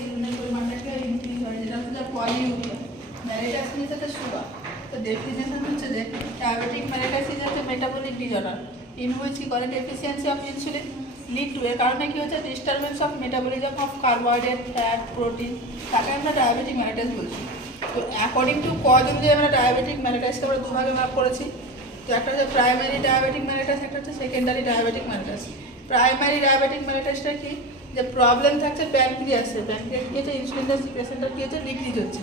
ইউরিনের পরিমাণটাকে increase হয়, যেটা হচ্ছে পলিউরিয়া। মেলিটাস মিন্স হচ্ছে সুগার। তো ডেফিনেশন হচ্ছে যে ডায়াবেটিক মেলিটাইসিস হচ্ছে মেটাবলিক ডিসঅর্ডার ইন হুইচ কি করে deficiency of insulin lead to, এর কারণে কি হচ্ছে disturbance of metabolism of carbohydrate, fat, protein, তাকে আমরা ডায়াবেটিক মেলিটাইস বলছি। তো অ্যাকর্ডিং টু কজ অনুযায়ী আমরা ডায়াবেটিক মেলিটাইসকে আমরা দুভাগে ভাগ করেছি। তো একটা হচ্ছে প্রাইমারি ডায়াবেটিক মেলিটাস, একটা হচ্ছে secondary diabetic mellitus. Primary diabetic মেলিটাসটা কি, যে প্রবলেম থাকছে প্যানক্রিয়াসে, প্যানক্রিয়াস কি হচ্ছে ইনসুলিনের সিক্রেশনটা কি হচ্ছে ডিক্রিজ হচ্ছে।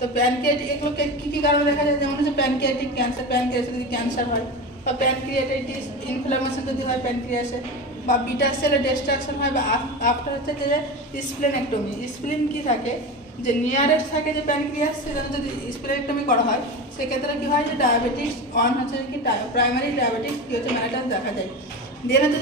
তো প্যানক্রিয়াটিক এগুলোকে কী কী কারণে দেখা যায়, যেমন হচ্ছে প্যানক্রিয়াটিক ক্যান্সার, প্যানক্রিয়াসে যদি ক্যান্সার হয়, বা প্যানক্রিয়াটাইটিস ইনফ্লামেশন যদি হয় প্যানক্রিয়াসে, বা বিটা সেলের ডিস্ট্রাকশন হয়, বা আফটার হচ্ছে যে স্প্লেনেক্টমি। স্প্লিন কি থাকে, যে নিয়ারেস্ট থাকে যে প্যানক্রিয়াস, সেখানে যদি স্প্লেনেক্টমি করা হয় সেক্ষেত্রে কী হয় যে ডায়াবেটিস অন হচ্ছে কি প্রাইমারি ডায়াবেটিস কী হচ্ছে মেলিটাস দেখা যায়। দেন হচ্ছে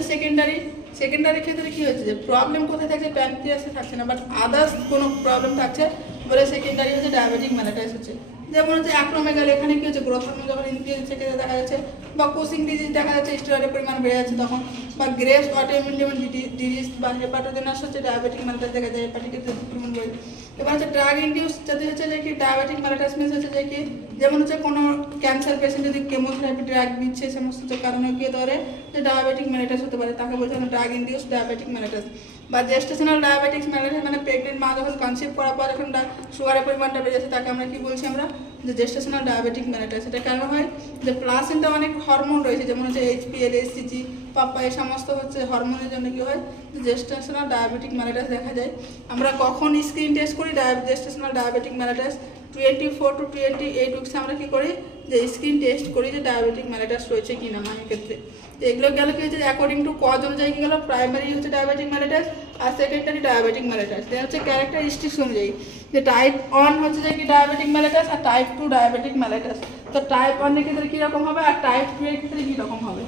সেকেন্ডারি ক্ষেত্রে কী হচ্ছে যে প্রবলেম কোথায় থাকছে প্যানক্রিয়াসে থাকছে না, বাট আদার্স কোনো প্রবলেম থাকছে বলে সেকেন্ডারি হচ্ছে ডায়াবেটিক মেলিটাস হচ্ছে। যেমন হচ্ছে অ্যাক্রোমেগালি, এখানে কি হচ্ছে গ্রোথ হরমোন যখন ইনক্রিজ সেক্ষেত্রে দেখা যাচ্ছে, বা কোসিং ডিজিজ দেখা যাচ্ছে স্টেরয়েডের পরিমাণ বেড়ে যাচ্ছে তখন, বা গ্রেভস অটোইমিউন যেমন ডিজিজ বা হেপাটোজেনাস হচ্ছে ডায়াবেটিক মেলিটাস দেখা যায়, হেপাটাইটিস পরিমাণ বেড়ে। এবার হচ্ছে ড্রাগ ইনডিউস যদি হচ্ছে যে কি ডায়াবেটিক মেলিটাস মিন্স হচ্ছে যে কি, যেমন হচ্ছে কোনো ক্যান্সার পেশেন্ট যদি কেমোথেরাপি ড্রাগ দিচ্ছে সমস্ত কারণে কি ধরে যে ডায়াবেটিক মেলিটাস হতে পারে, তাকে বলছে ড্রাগ ইনডিউস ডায়াবেটিক মেলিটাস। বা জেস্টেশনাল ডায়াবেটিক্স মেলিটাস মানে প্রেগনেন্ট মা যখন কনসিভ করার পর যখন সুগারের পরিমাণটা বেড়ে যাচ্ছে তাকে আমরা কি বলছি আমরা যে জেস্টেশনাল ডায়াবেটিক মেলিটাস। এটা কেন হয়, যে প্লাসেন্টা অনেক হরমোন রয়েছে, যেমন হচ্ছে HPL, HCG, পাপা, এই সমস্ত হচ্ছে হরমোনের জন্য কি হয় যে জেস্টেশনাল ডায়াবেটিক মেলিটাস দেখা যায়। আমরা কখন স্ক্রিন টেস্ট করি জেস্টেশনাল ডায়াবেটিক মেলিটাস 24 to 28 উইক্সে আমরা কি করি যে স্ক্রিন টেস্ট করি যে ডায়াবেটিক মেলিটাস রয়েছে কি না মায়ের ক্ষেত্রে। তো এগুলো গেল কি হচ্ছে অ্যাকর্ডিং টু কজ অনুযায়ী কি গেল, প্রাইমারি হচ্ছে ডায়াবেটিক মেলিটাস আর সেকেন্ডারি ডায়াবেটিক মেলিটাস। এটা হচ্ছে ক্যারেক্টারিস্টিক্স অনুযায়ী যে টাইপ 1 হচ্ছে যে কি ডায়াবেটিক মেলিটাস আর টাইপ 2 ডায়াবেটিক মেলিটাস। তো টাইপ 1 এর ক্ষেত্রে কীরকম হবে আর টাইপ 2 এর ক্ষেত্রে কীরকম হবে।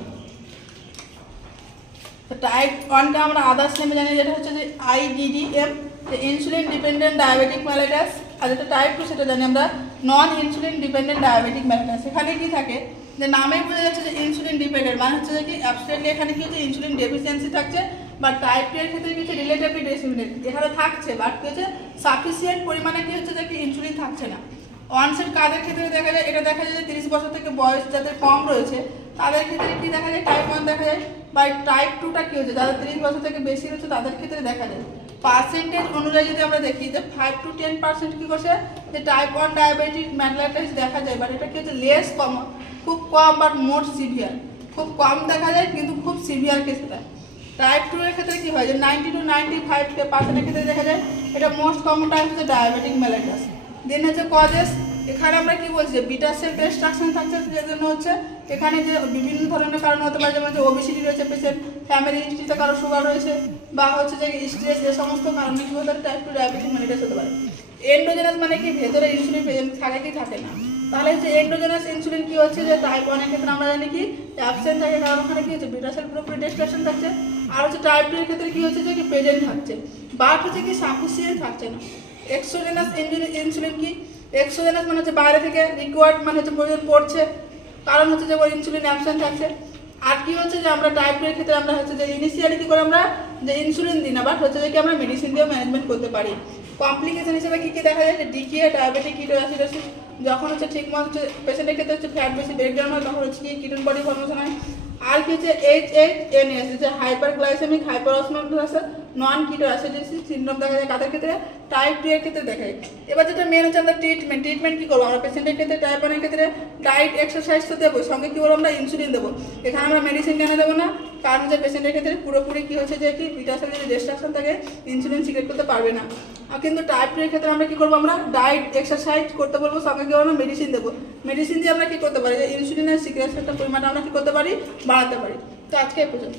তো টাইপ 1টা আমরা আদার্স নেমে জানি, যেটা হচ্ছে যে IDDM, যে ইনসুলিন ডিপেন্ডেন্ট ডায়াবেটিক মেলিটাস। আর যেটা টাইপ 2 সেটা জানি আমরা নন ইনসুলিন ডিপেন্ডেন্ট ডায়াবেটিক মেলিটাস। এখানে কি থাকে যে নামেই বোঝা যাচ্ছে যে ইনসুলিন ডিপেন্ডেন্ট, মানে হচ্ছে যে কি অ্যাবসলিউটলি এখানে কি হচ্ছে ইনসুলিন ডেফিসিয়েন্সি থাকছে, বা টাইপ 2 এর ক্ষেত্রে কি হচ্ছে রিলেটিভলি ডিসিমিনেট এখানে থাকছে, বাট কি হচ্ছে সাফিসিয়েন্ট পরিমাণে কি হচ্ছে যে কি ইনসুলিন থাকছে না। অনসেট কাদের ক্ষেত্রে দেখা যায়, এটা দেখা যায় যে 30 বছর থেকে বয়স যাদের কম রয়েছে তাদের ক্ষেত্রে কি দেখা যায় টাইপ 1 দেখা যায়, বা টাইপ 2টা কি হচ্ছে যাদের 30 বছর থেকে বেশি হচ্ছে তাদের ক্ষেত্রে দেখা যায়। পার্সেন্টেজ অনুযায়ী যদি আমরা দেখি যে 5 to 10% কি করছে যে টাইপ 1 ডায়াবেটিক মেলিটাস দেখা যায়, বাট এটা কি হচ্ছে লেস কম, খুব কম, বাট মোর সিভিয়ার, খুব কম দেখা যায় কিন্তু খুব সিভিয়ার কেসটা। টাইপ 2 এর ক্ষেত্রে কি হয় যে 90 to 95% ক্ষেত্রে দেখা যায়, এটা মোস্ট কমন টাইপ হচ্ছে ডায়াবেটিক মেলিটাস। দেন হচ্ছে কজেস, এখানে আমরা কি বলছি যে বিটা সেল ডিস্ট্রাকশন থাকছে, যে জন্য হচ্ছে এখানে যে বিভিন্ন ধরনের কারণ হতে পারে, যেমন যে ওবেসিটি রয়েছে পেশেন্ট, ফ্যামিলি হিস্ট্রিতে কারো সুগার রয়েছে, বা হচ্ছে যে স্ট্রেস, যে সমস্ত কারণে কি হতে পারে টাইপ 2 ডায়াবেটিক মেলিটাস হতে পারে। এন্ডোজেনাস মানে কি ভেতরে ইনসুলিন প্রেজেন্ট থাকে কি থাকে না, তাহলে হচ্ছে এন্ডোজেনাস ইনসুলিন কি হচ্ছে যে টাইপ 1 এর ক্ষেত্রে আমরা জানি কি অ্যাবসেন্ট থাকে, কারণ ওখানে কি হচ্ছে বিটা সেল পুরোপুরি ডিস্ট্রাকশন থাকছে। আর হচ্ছে টাইপ 2 এর ক্ষেত্রে কি হচ্ছে যে কি প্রেজেন্ট থাকছে, বাট হচ্ছে কি সাফিসিয়েন্ট থাকছে না। এক্সোজেনাস ইনসুলিন কি, এক্সোজেনাস মানে হচ্ছে বাইরে থেকে রিকোয়ার্ড মানে হচ্ছে প্রয়োজন পড়ছে, কারণ হচ্ছে যে ওই ইনসুলিন অ্যাবসেন্ট থাকছে। আর কি হচ্ছে যে আমরা টাইপ 2 এর ক্ষেত্রে আমরা হচ্ছে যে ইনিশিয়ালি কি করে আমরা যে ইনসুলিন দিই না, বাট হচ্ছে যে কি আমরা মেডিসিন দিয়েও ম্যানেজমেন্ট করতে পারি। কমপ্লিকেশন হিসেবে কি কি দেখা যায় যে ডিকিএ, ডায়াবেটিক কিটোঅ্যাসিডোসিস, যখন হচ্ছে ঠিকমতো হচ্ছে পেশেন্টের ক্ষেত্রে হচ্ছে ফ্যাট বেশি ব্রেকডাউন হয় তখন হচ্ছে কি কিটোন বডি ফর্মেশন হয়। আর কি হচ্ছে HHNS, যে হাইপারগ্লাইসেমিক হাইপারঅসমোলাস নন কিটোঅ্যাসিডোসিস সিনড্রোম দেখা যায় কাদের ক্ষেত্রে টাইপ 2 এর ক্ষেত্রে দেখায়। এবার যেটা মেন হচ্ছে আমরা ট্রিটমেন্ট কি করবো আমরা পেশেন্টের ক্ষেত্রে টাইপ 1 এর ক্ষেত্রে ডায়েট এক্সারসাইজ তো দেবো, সঙ্গে কি করবো আমরা ইনসুলিন দেবো। এখানে আমরা মেডিসিন কেন দেবো না, কারণ হচ্ছে পেশেন্টের ক্ষেত্রে পুরোপুরি কি হচ্ছে যে কি বিটা সেল যদি ডিস্ট্রাকশন থাকে ইনসুলিন সিক্রেট করতে পারবে না। আর কিন্তু টাইপ 2 এর ক্ষেত্রে আমরা কি করবো আমরা ডায়েট এক্সারসাইজ করতে বলবো, সঙ্গে কি আমরা মেডিসিন দেবো। মেডিসিন দিয়ে আমরা কি করতে পারি যে ইনসুলিনের সিক্রেশনটা পরিমাণটা আমরা কি করতে পারি বাড়াতে পারি। তো আজকে এই পর্যন্ত।